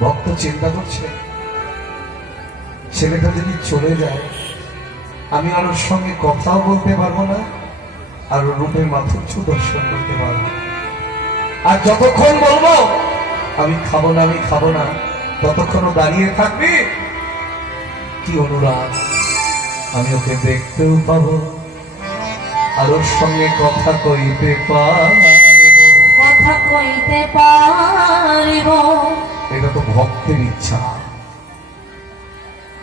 ভক্ত চিন্তা করছে। ছেলেটা যদি চলে যায়, আমি আর ওর সঙ্গে কথাও বলতে পারব না, আর ওর রূপের মাথুর্য দর্শন করতে পারব আর যতক্ষণ বলব, আমি খাব না, আমি খাব না ততক্ষণও দাঁড়িয়ে থাকবি। কি অনুরাগ? আমি ওকে দেখতেও পাবো। আর ওর সঙ্গে কথা কইতে পারব। কথা কইতে পারিব। এটা তো ভক্তের ইচ্ছা।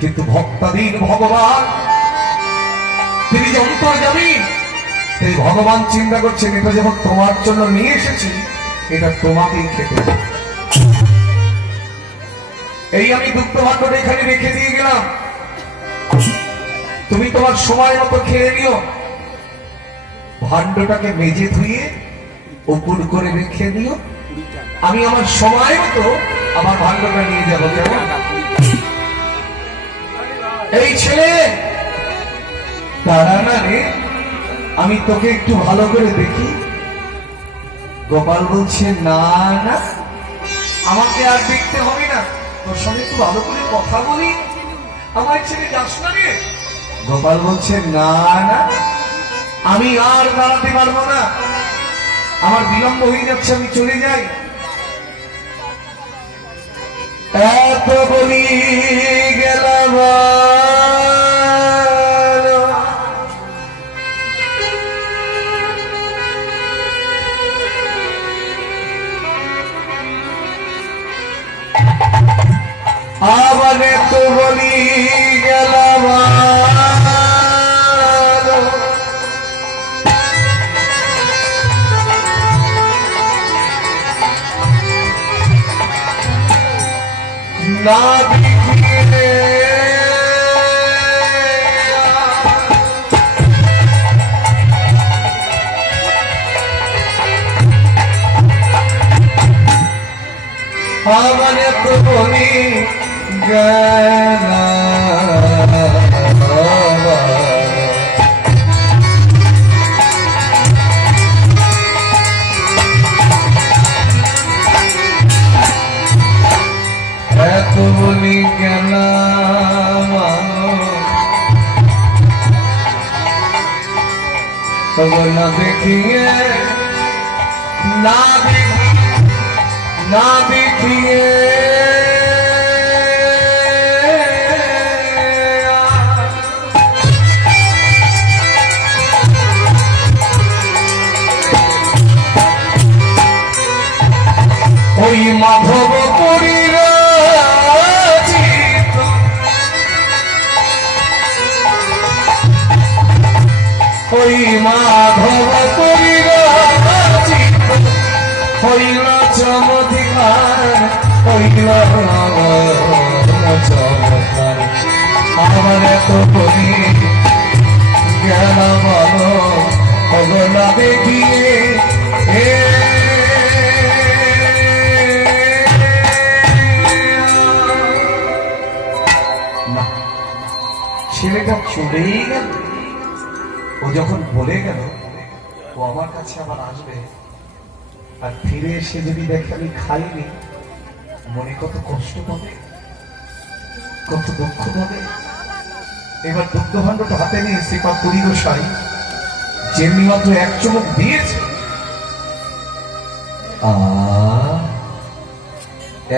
কিন্তু ভক্তাধীন ভগবান, তিনি যে অন্তর যাবি এই ভগবান চিন্তা করছেন, এটা যেমন তোমার জন্য নিয়ে এসেছি, এটা তোমাকেই খেতে এই আমি দুগ্ধ ভাণ্ডটা এখানে রেখে দিয়ে গেলাম। তুমি তোমার সময় মতো খেয়ে নিও। ভাণ্ডটাকে মেজে ধুয়ে উপুর করে রেখে দিও আমি আমার সময় মতো আমার ভাণ্ডটা নিয়ে যাব এই ছেলে! দাঁড়া না রে, আমি তোকে একটু ভালো করে দেখি। গোপাল বলছে, না না, আমাকে আর দেখতে হবে না। তোর সঙ্গে একটু ভালো করে কথা বলি। আমার ছেলে যাস না রে। গোপাল বলছে, না না, আমি আর দাঁড়াতে পারব না। আমার বিলম্ব হয়ে যাচ্ছে, আমি চলে যাই। এত বলি গেলাম আবার তো বলি গেলাম না দেখিয়ে আমার তো বলি না দেখিয়ে না দেখি না দেখিয়ে। ওই মাধব ওই মাধব চিত্ত হইল চমৎকার হইল চমৎকার। আমার এত বলি গেল বলো দেখিয়ে ছেলেটা চলেই গেল ও যখন বলে গেল, ও আমার কাছে আবার আসবে, আর ফিরে এসে যদি দেখে আমি খাইনি, মনে কত কষ্ট পাবে? কত দুঃখ পাবে? এবার দুগ্ধ ভাণ্ডটা হাতে নিয়ে শ্রীপা পুরী গোসাই যেমনি মাত্র এক চমক দিয়েছে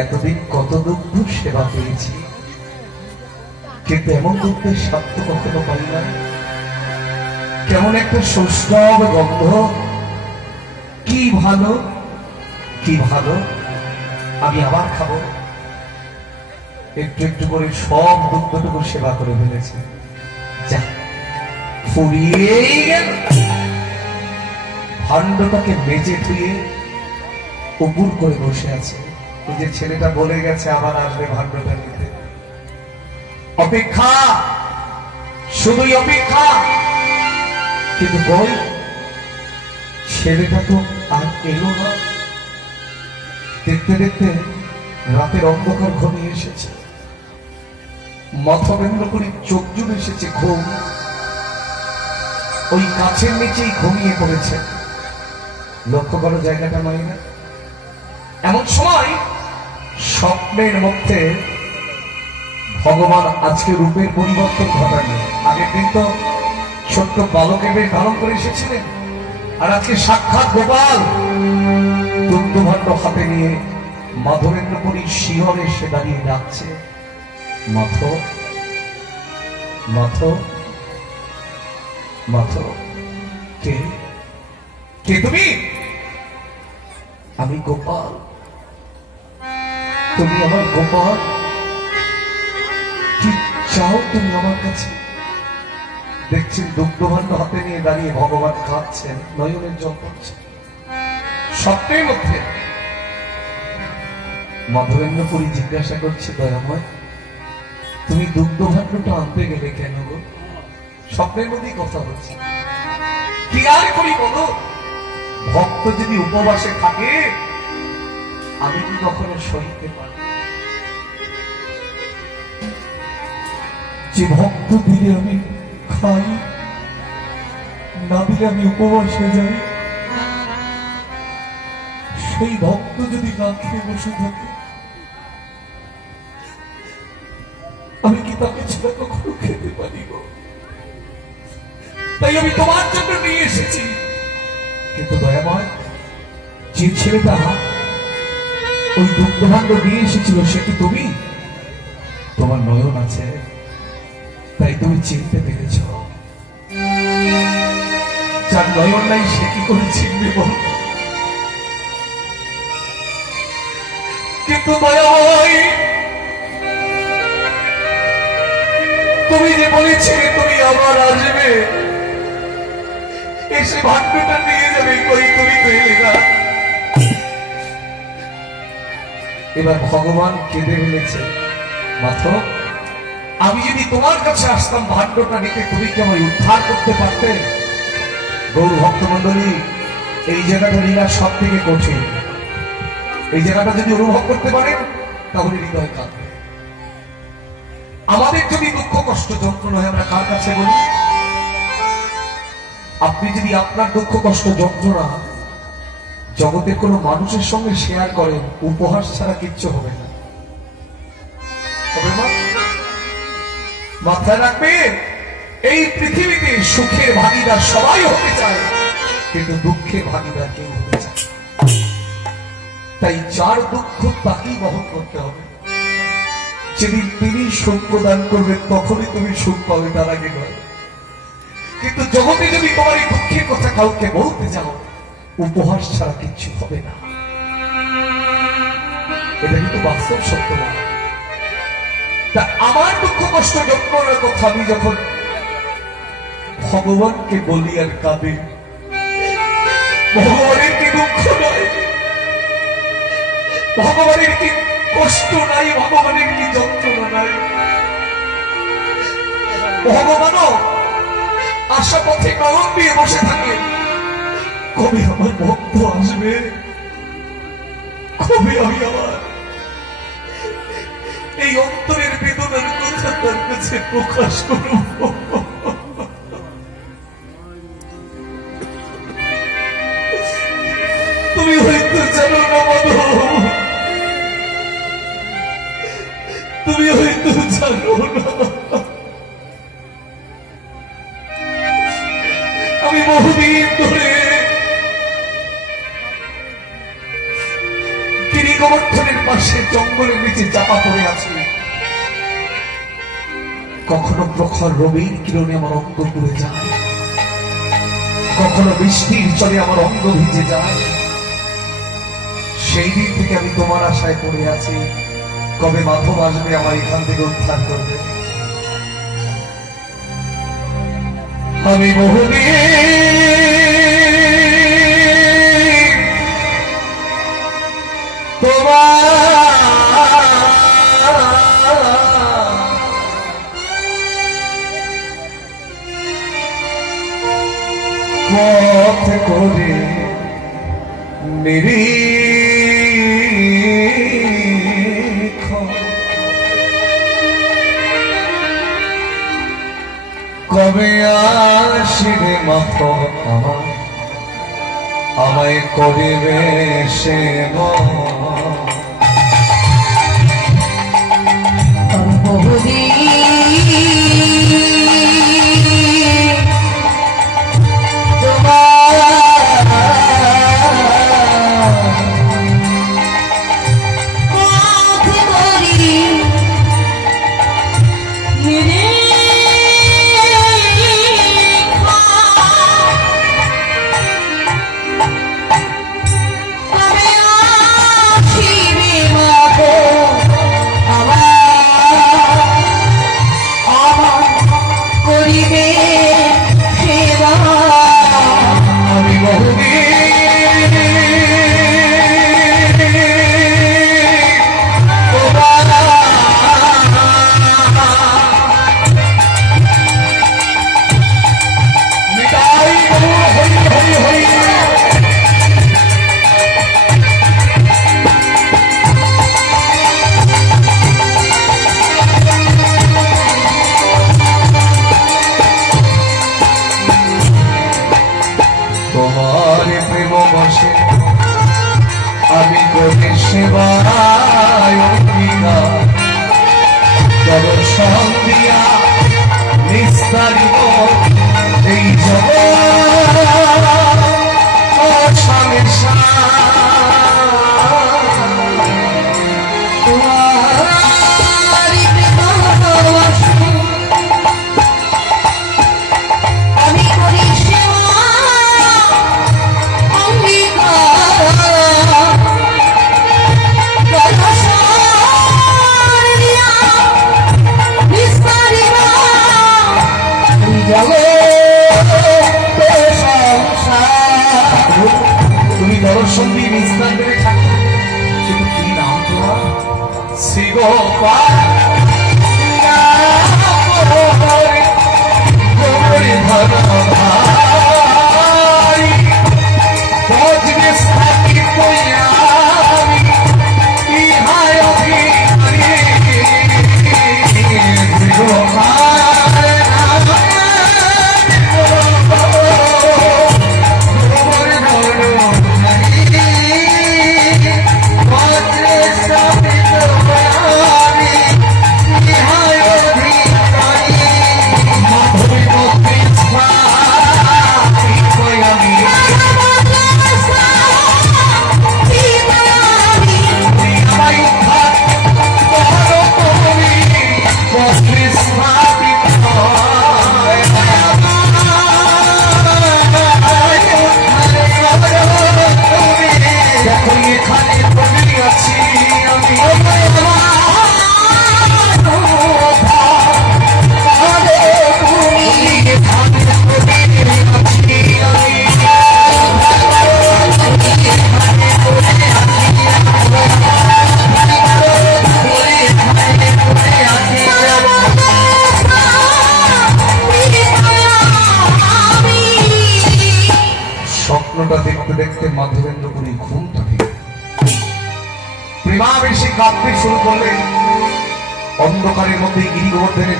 এতদিন কত দুঃখ সেবা পেয়েছি, কিন্তু এমন দুঃখের স্বাদ তো কখনো পাই না কেমন একটা সৌষ্ঠব গন্ধ কি ভালো? কি ভালো? আমি আবার খাব। একটু একটু করে সব দুঃখটুকু সেবা করে ফেলেছে। যা, ফুরিয়েই গেল। মেজে ধুয়ে উপুর করে বসে আছে। ওই যে ছেলেটা বলে গেছে, আবার আসবে ভাণ্ডটা নিতে। অপেক্ষা! শুধুই অপেক্ষা! কিন্তু বল ছেলেটা তো আর এলো না। দেখতে দেখতে রাতের অন্ধকার ঘনিয়ে এসেছে। মাথা বেন্দ্র করে চোখ জুড়ে এসেছে ঘুম ওই গাছের নিচেই ঘুমিয়ে পড়েছে। লক্ষ্য করো জায়গাটা মাইনা। এমন সময় স্বপ্নের মধ্যে ভগবান আজকে রূপের পরিবর্তন ঘটালেন। আগের দিন তো ছোট্ট বালকের বেশ ধারণ করে এসেছিলেন। আর আজকে সাক্ষাৎ গোপাল। দুগ্ধভাণ্ড হাতে নিয়ে মাধবেন্দ্রপুরী শিহরে এসে দাঁড়িয়ে ডাকছে। মাথ মাথ মাথ, কে? কে তুমি? আমি গোপাল। তুমি আমার গোপাল? কি চাও তুমি আমার কাছে? দেখছেন দুগ্ধভাণ্ড হাতে নিয়ে দাঁড়িয়ে ভগবান খাচ্ছেন, নয়নের জল পড়ছে। স্বপ্নের মধ্যে। মাধবেন্দ্রপুরী জিজ্ঞাসা করছে, দয়াময়, তুমি দুগ্ধভাণ্ডটা আনতে গেলে কেন গো? স্বপ্নের মধ্যেই কথা বলছি। কি আর করি বলো? ভক্ত যদি উপবাসে থাকে, আমি কি কখনো সইতে পারি যে ভক্ত দিলে আমি খাই, না দিলে আমি উপবাসে যাই। সেই ভক্ত যদি না খেয়ে বসে থাকে, আমি কি তাকে ছেড়ে কখনো খেতে পারি তাই আমি তোমার জন্য নিয়ে এসেছি। কিন্তু দয়াময় যে ছেলেটা ওই দুগ্ধভাণ্ড নিয়ে এসেছিল, সে কি তুমি? তোমার নয়ন আছে? তুমি চিনতে পেরেছ। যার নয়ন নাই, সে কি করে চিনবে বল? কিন্তু তুমি যে বলেছিলে তুমি আবার আসবে এসে ভাগ্যটা নিয়ে যাবে, কই তুমি তো না। এবার ভগবান কেঁদে ফেলেছে। মাথ আমি যদি তোমার কাছে আসতাম ভাগ্যটা নিতে তুমি কি আমায় উদ্ধার করতে পারতে? গৌর ভক্ত মন্ডলী এই জায়গাটা লীলা সব থেকে কঠিন। এই জায়গাটা যদি অনুভব করতে পারেন, তাহলে হৃদয় কাঁদবে আমাদের যদি দুঃখ, কষ্ট যন্ত্রণা হয় আমরা কার কাছে বলি? আপনি যদি আপনার দুঃখ, কষ্ট, যন্ত্রণা জগতের কোনো মানুষের সঙ্গে শেয়ার করেন, উপহাস ছাড়া কিচ্ছু হবে না। মাথায় রাখবেন এই পৃথিবীতে সুখের ভাগিদার সবাই হতে চায়, কিন্তু দুঃখের ভাগিদার কেউ হতে চায় তাই যার দুঃখ, তাকেই বহন করতে হবে। যেদিন তিনি সুখ প্রদান করবেন, তখনই তুমি সুখ পাবে, তার আগে নয়। কিন্তু জগতে যদি তোমার এই দুঃখের কথা কাউকে বলতে চাও, উপহাস ছাড়া কিচ্ছু হবে না। এটা কিন্তু বাস্তব সত্য নয়। তা আমার দুঃখ কষ্ট যন্ত্রণার কথা আমি যখন ভগবানকে বলি আর কাঁদে, ভগবানের কি দুঃখ নয়? ভগবানের কি কষ্ট নাই? ভগবানের কি যন্ত্রণা নাই? ভগবানও আশা পথে নয়ন দিয়ে বসে থাকে। কবে আমার ভক্ত আসবে? কবে আমি আমার এই অন্তরের তার কাছে প্রকাশ করব। কখনো প্রখর রবির কিরণে আমার অঙ্গ পুড়ে যায়। কখনো বৃষ্টির চলে আমার অঙ্গ ভিজে যায়। সেই দিন থেকে আমি তোমার আশায় পড়ে আছি। কবে মাধব আসবে আমার এখান থেকে উদ্ধার করবে। আমি বহুদিন তোমার পথ করে নিরি কবে আসিবে মাথ আমায় করিবে সে এই তুমি দর্শন দিয়ে নিস্তার করে থাকো কিন্তু কি নাম তোমার শ্রী গোপাল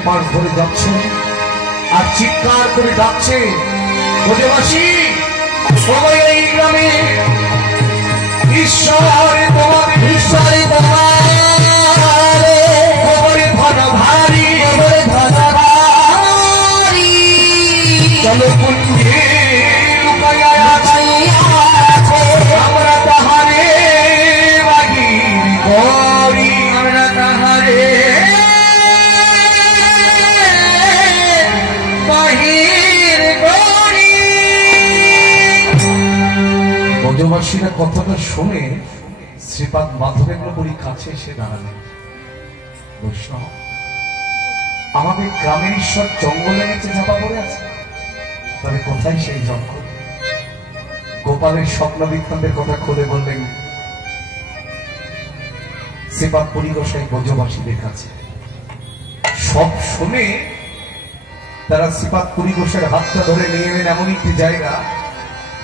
গিরিগোবর্ধনের করে যাচ্ছে আর চিৎকার করে ডাকছে সবাই এই গ্রামে ঈশ্বর তোমার ঈশ্বরে তোমার। কথাটা শুনে শ্রীপাদ মাধবেন্দ্র পুরীর কাছে এসে দাঁড়ালেন। বৈষ্ণব আমাদের গ্রামের ঈশ্বর জঙ্গলে নিচে চাপা পড়ে আছে। তবে কোথায় সেই জঙ্গল? গোপালের স্বপ্ন বৃত্তান্তের কথা খুলে বললেন, শ্রীপাদ পরিগোসাই ব্রজবাসীদের কাছে। সব শুনে তারা শ্রীপাদ পরিগোষের হাতটা ধরে নিয়ে এলেন এমন একটি জায়গা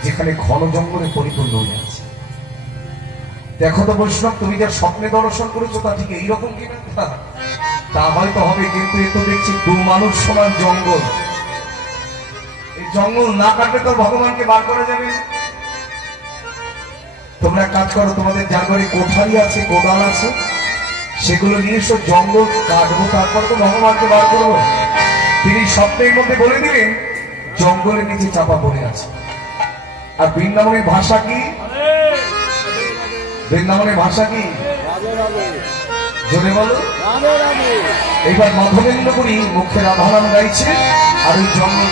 যেখানে ঘন জঙ্গলে পরিপূর্ণ হয়ে আছে। দেখো তো বৈষ্ণব, তুমি যার স্বপ্নে দর্শন করেছ তা ঠিক এইরকম কিনা? তা হয়তো হবে, কিন্তু এ তো দেখছি দু মানুষ সমান জঙ্গল। এই জঙ্গল না কাটলে তো ভগবানকে বার করা যাবে তোমরা কাজ করো, তোমাদের যার ঘরে কোঠারি আছে, কোদাল আছে, সেগুলো নিয়ে সব জঙ্গল কাটবো, তারপর তো ভগবানকে বার করব। তিনি স্বপ্নের মধ্যে বলে দিলেন, জঙ্গলের নিচে চাপা পড়ে আছে। আর বৃন্দাবনের ভাষা কি? বৃন্দাবনের ভাষা কি? জোরে এইবার মাধবেন্দ্র করি মুখে রাধারাম গাইছে আর ওই জঙ্গল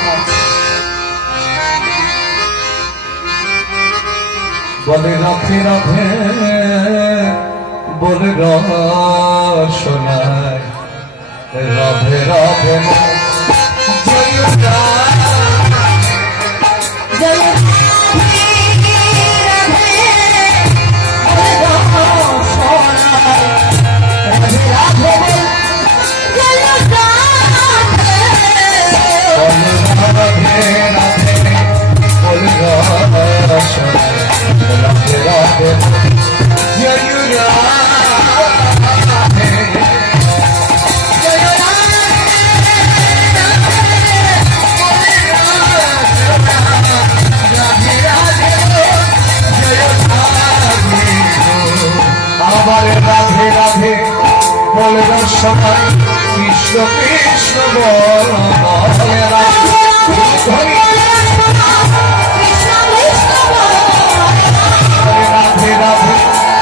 বলে রাধে রাধে, বলে রসনায় রাধে রাধে জয়।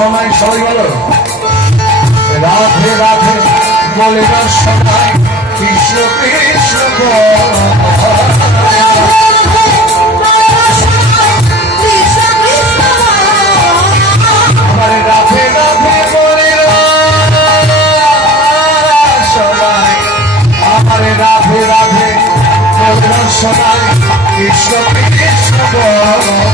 সময় সবাই বলো রাধে রাধে, বলে না সময় কৃষ্ণ কৃষ্ণ আমার রাধে রাধে বলে সবাই আমার রাধে রাধে বলে না সবাই কৃষ্ণ কৃষ্ণ